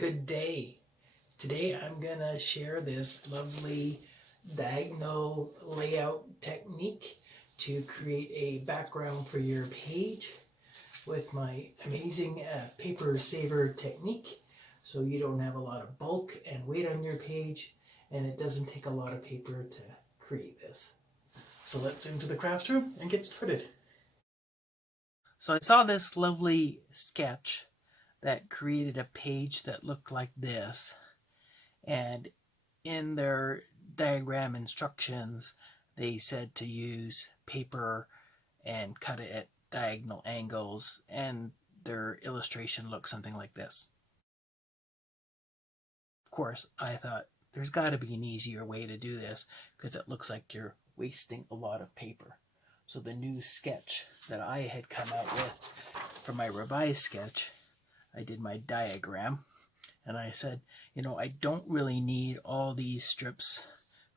Good day. Today I'm going to share this lovely diagonal layout technique to create a background for your page with my amazing paper saver technique, so you don't have a lot of bulk and weight on your page, and it doesn't take a lot of paper to create this. So let's into the craft room and get started. So I saw this lovely sketch that created a page that looked like this, and in their diagram instructions they said to use paper and cut it at diagonal angles, and their illustration looked something like this. Of course, I thought there's got to be an easier way to do this because it looks like you're wasting a lot of paper. So the new sketch that I had come out with for my revised sketch, I did my diagram, and I said, you know, I don't really need all these strips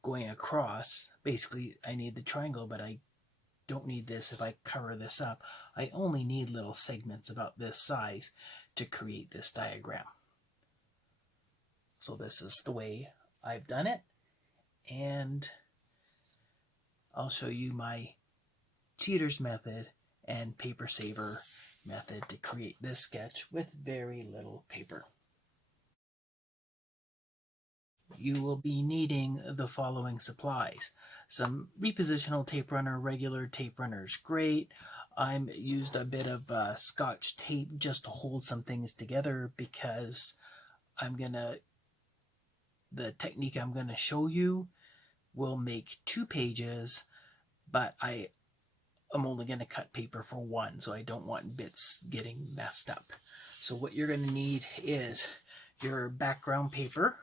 going across. Basically, I need the triangle, but I don't need this if I cover this up. I only need little segments about this size to create this diagram. So this is the way I've done it, and I'll show you my cheater's method and paper saver method to create this sketch with very little paper. You will be needing the following supplies: some repositional tape runner. Regular tape runner is great. I used a bit of Scotch tape just to hold some things together because the technique I'm going to show you will make 2 pages, but I'm only going to cut paper for 1, so I don't want bits getting messed up. So what you're going to need is your background paper.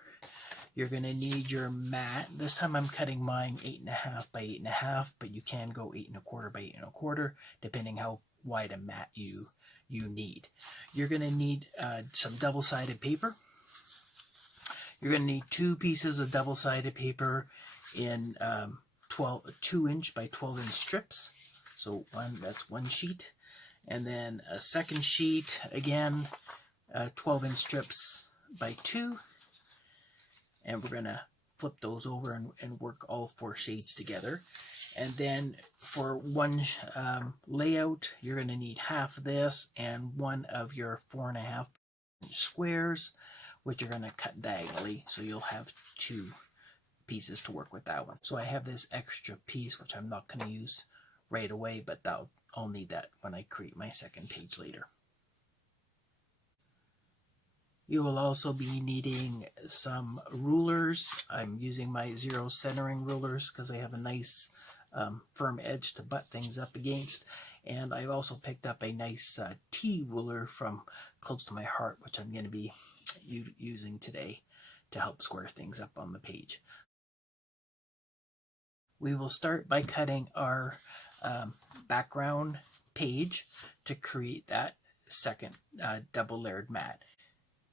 You're going to need your mat. This time I'm cutting mine 8.5 by 8.5, but you can go 8.25 by 8.25, depending how wide a mat you need. You're going to need some double-sided paper. You're going to need 2 pieces of double-sided paper in 2-inch by 12-inch strips. So that's one sheet. And then a second sheet, again, 12-inch strips by 2. And we're going to flip those over and work all 4 shades together. And then for one layout, you're going to need half of this and one of your 4.5-inch squares, which you're going to cut diagonally, so you'll have 2 pieces to work with that one. So I have this extra piece, which I'm not going to use right away, but I'll need that when I create my second page later. You will also be needing some rulers. I'm using my 0 centering rulers because they have a nice firm edge to butt things up against. And I've also picked up a nice T ruler from Close to My Heart, which I'm going to be using today to help square things up on the page. We will start by cutting our background page to create that second double layered mat.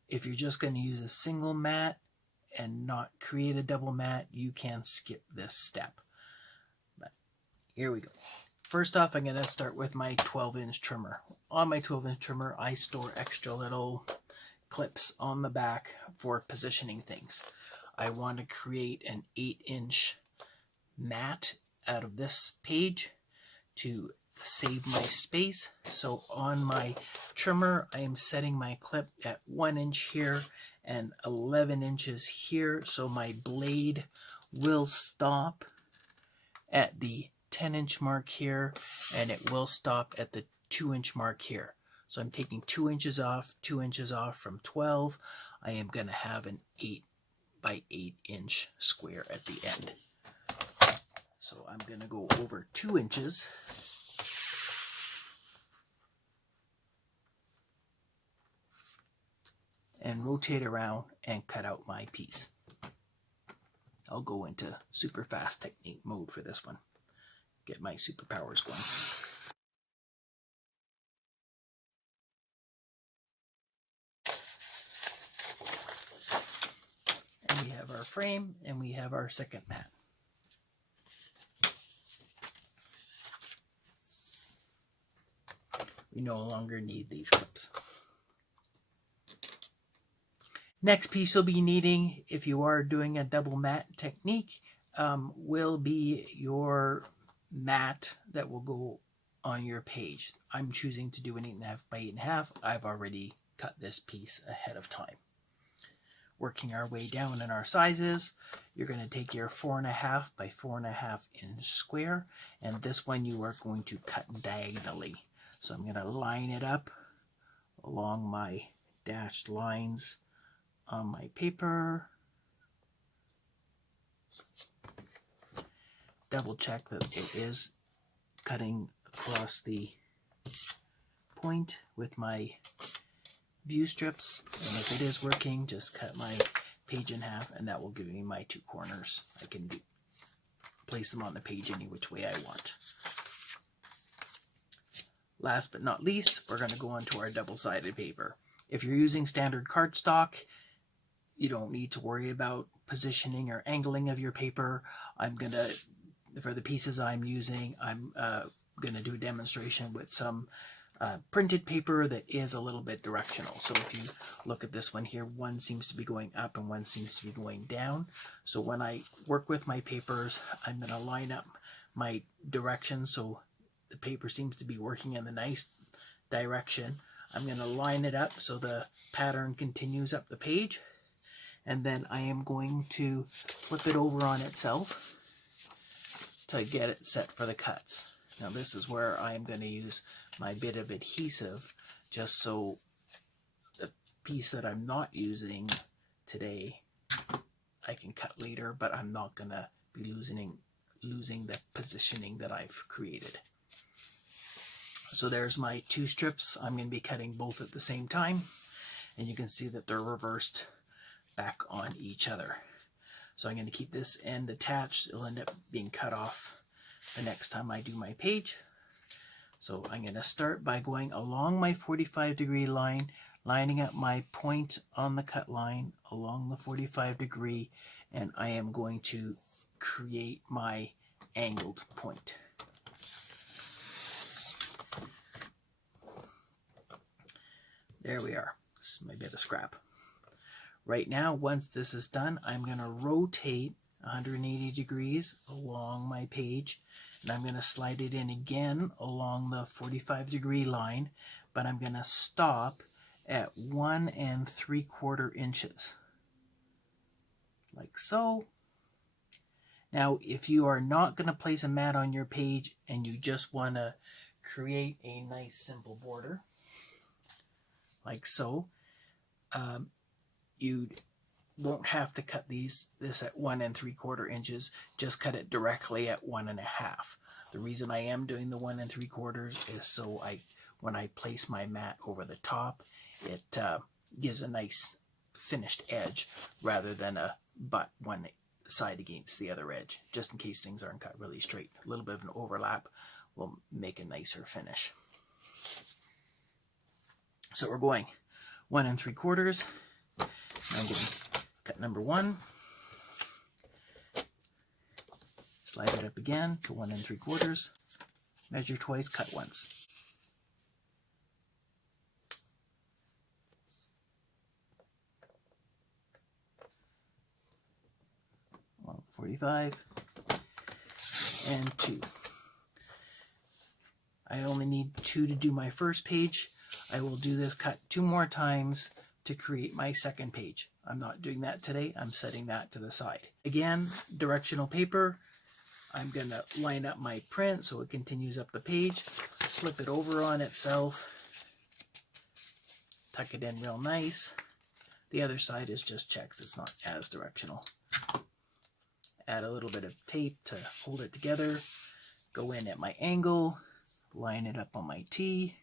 If you're just going to use a single mat and not create a double mat, you can skip this step. But here we go. First off, I'm going to start with my 12-inch trimmer. On my 12-inch trimmer, I store extra little clips on the back for positioning things. I want to create an 8-inch mat out of this page to save my space. So on my trimmer, I am setting my clip at 1 inch here and 11 inches here, so my blade will stop at the 10-inch mark here, and it will stop at the 2-inch mark here. So I'm taking 2 inches off, 2 inches off from 12. I am going to have an 8 by 8 inch square at the end. So I'm going to go over 2 inches. And rotate around and cut out my piece. I'll go into super fast technique mode for this one. Get my superpowers going. And we have our frame and we have our second mat. We no longer need these clips. Next piece you'll be needing, if you are doing a double mat technique, will be your mat that will go on your page. I'm choosing to do an 8.5 by 8.5. I've already cut this piece ahead of time. Working our way down in our sizes, you're going to take your 4.5 by 4.5 inch square, and this one you are going to cut diagonally. So I'm going to line it up along my dashed lines on my paper. Double check that it is cutting across the point with my view strips, and if it is working, just cut my page in half, and that will give me my 2 corners. I can place them on the page any which way I want. Last but not least, we're going to go on to our double-sided paper. If you're using standard cardstock, you don't need to worry about positioning or angling of your paper. For the pieces I'm using, I'm going to do a demonstration with some printed paper that is a little bit directional. So if you look at this one here, one seems to be going up and one seems to be going down. So when I work with my papers, I'm going to line up my direction so the paper seems to be working in the nice direction. I'm going to line it up so the pattern continues up the page, and then I am going to flip it over on itself to get it set for the cuts. Now this is where I am going to use my bit of adhesive, just so the piece that I'm not using today I can cut later, but I'm not going to be losing the positioning that I've created. So there's my 2 strips. I'm going to be cutting both at the same time, and you can see that they're reversed back on each other. So I'm going to keep this end attached. It'll end up being cut off the next time I do my page. So I'm going to start by going along my 45-degree line, lining up my point on the cut line along the 45-degree, and I am going to create my angled point. There we are. This is my bit of scrap. Right now, once this is done, I'm going to rotate 180 degrees along my page, and I'm going to slide it in again along the 45-degree line, but I'm going to stop at 1 3/4 inches, like so. Now, if you are not going to place a mat on your page and you just want to create a nice simple border, like so, you won't have to cut this at 1 3/4 inches. Just cut it directly at 1.5. The reason I am doing the 1 3/4 is so when I place my mat over the top, it gives a nice finished edge rather than a butt one side against the other edge, just in case things aren't cut really straight. A little bit of an overlap will make a nicer finish. So we're going 1 3/4. I'm going to cut number 1, slide it up again to 1 3/4, measure twice, cut once. Along 45 and 2. I only need 2 to do my first page. I will do this cut 2 more times to create my second page. I'm not doing that today. I'm setting that to the side. Again, directional paper. I'm going to line up my print so it continues up the page. Flip it over on itself. Tuck it in real nice. The other side is just checks. It's not as directional. Add a little bit of tape to hold it together. Go in at my angle. Line it up on my T.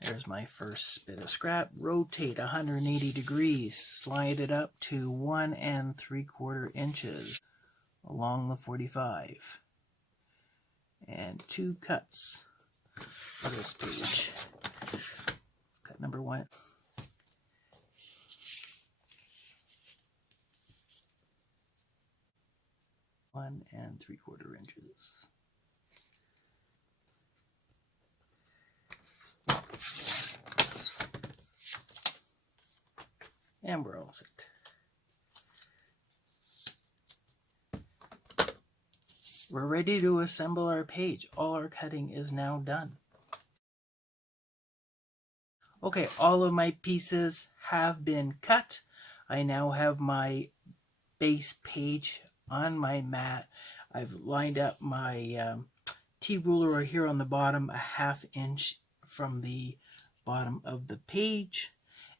There's my first bit of scrap. Rotate 180 degrees. Slide it up to 1 3/4 inches along the 45. And 2 cuts for this page. Let's cut number 1. One and 3/4 inches. And we're all set. We're ready to assemble our page. All our cutting is now done. Okay, all of my pieces have been cut. I now have my base page on my mat. I've lined up my T-ruler here on the bottom, a 1/2 inch from the bottom of the page.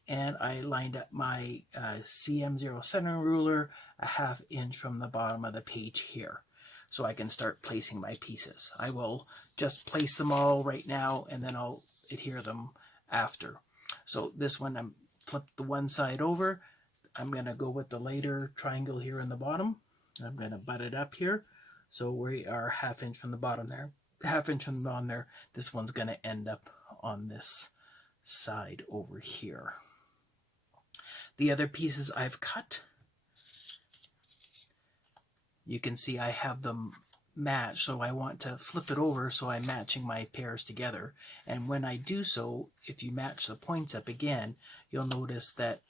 And I lined up my CM07 ruler a 1/2 inch from the bottom of the page here, so I can start placing my pieces. I will just place them all right now, and then I'll adhere them after. So this one, I'm flipped the one side over. I'm going to go with the lighter triangle here in the bottom. I'm going to butt it up here. So we are 1/2 inch from the bottom there. 1/2 inch from the bottom there. This one's going to end up on this side over here. The other pieces I've cut, you can see I have them matched, so I want to flip it over so I'm matching my pairs together. And when I do so, if you match the points up again, you'll notice that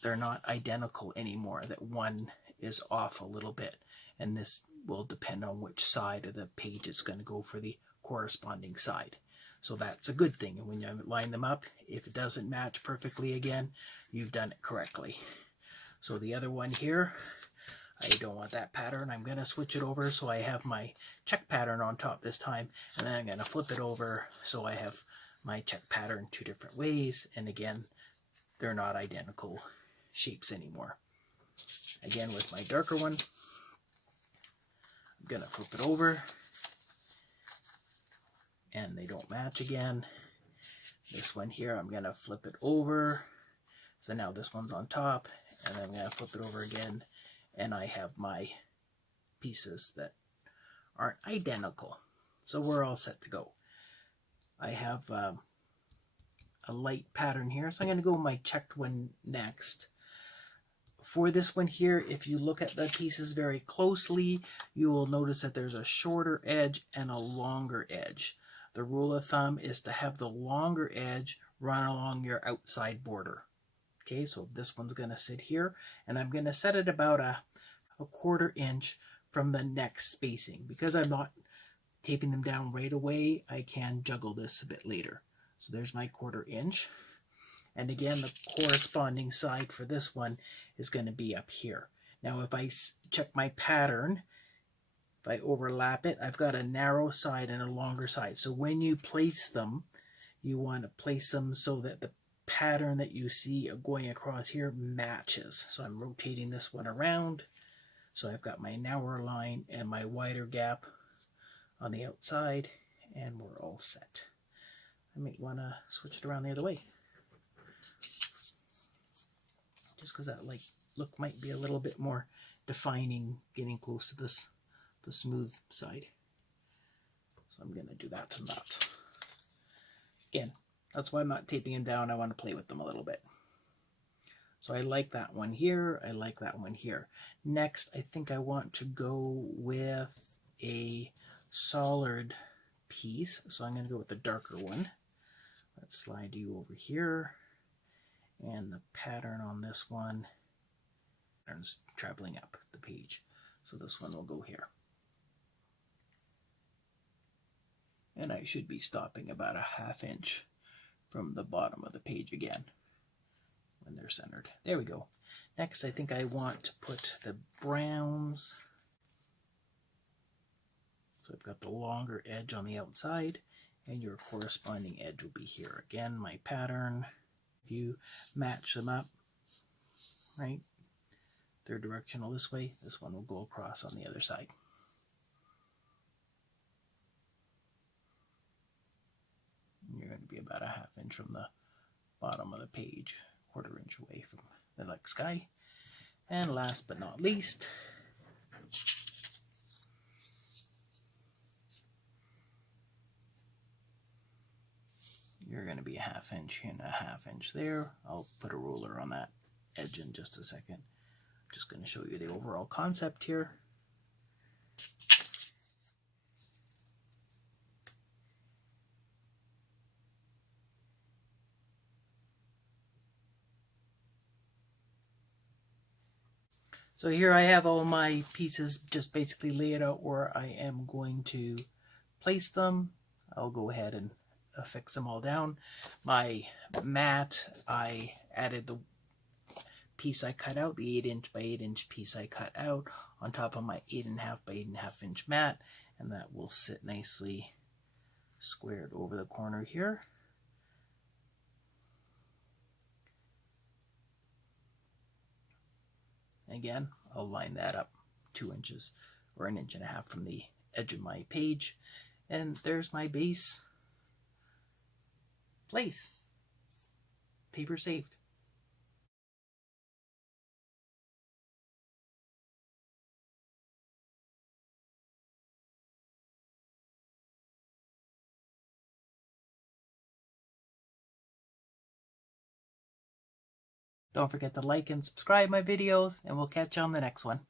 they're not identical anymore, that one is off a little bit. And this will depend on which side of the page it's going to go for the corresponding side. So that's a good thing. And when you line them up, if it doesn't match perfectly again, you've done it correctly. So the other one here, I don't want that pattern. I'm going to switch it over so I have my check pattern on top this time. And then I'm going to flip it over so I have my check pattern 2 different ways. And again, they're not identical shapes anymore. Again, with my darker one, I'm going to flip it over. And they don't match again. This one here, I'm going to flip it over. So now this one's on top, and then I'm going to flip it over again, and I have my pieces that aren't identical. So we're all set to go. I have a light pattern here, so I'm going to go with my checked one next. For this one here, if you look at the pieces very closely, you will notice that there's a shorter edge and a longer edge. The rule of thumb is to have the longer edge run along your outside border. Okay, so this one's going to sit here, and I'm going to set it about a 1/4 inch from the next spacing. Because I'm not taping them down right away, I can juggle this a bit later. So there's my 1/4 inch. And again, the corresponding side for this one is going to be up here. Now if I check my pattern, if I overlap it, I've got a narrow side and a longer side. So when you place them, you want to place them so that the pattern that you see going across here matches. So I'm rotating this one around. So I've got my narrower line and my wider gap on the outside, and we're all set. I might want to switch it around the other way, just because that look might be a little bit more defining, getting close to this the smooth side. So I'm going to do that to that. Again, that's why I'm not taping them down. I want to play with them a little bit. So I like that one here. I like that one here. Next, I think I want to go with a solid piece. So I'm going to go with the darker one. Let's slide you over here. And the pattern on this one is traveling up the page. So this one will go here. And I should be stopping about a 1/2 inch from the bottom of the page again when they're centered. There we go. Next, I think I want to put the browns. So I've got the longer edge on the outside, and your corresponding edge will be here. Again, my pattern, if you match them up, right? They're directional this way. This one will go across on the other side. You're going to be about a 1/2 inch from the bottom of the page, 1/4 inch away from the next guy. And last but not least, you're going to be a 1/2 inch and a 1/2 inch there. I'll put a ruler on that edge in just a second. I'm just going to show you the overall concept here. So here I have all my pieces just basically laid out where I am going to place them. I'll go ahead and affix them all down. My mat, I added the piece I cut out, the 8" by 8" piece I cut out on top of my 8.5" by 8.5" mat, and that will sit nicely squared over the corner here. Again, I'll line that up 2 inches or 1.5 inches from the edge of my page, and there's my base place. Paper saved. Don't forget to like and subscribe my videos, and we'll catch you on the next one.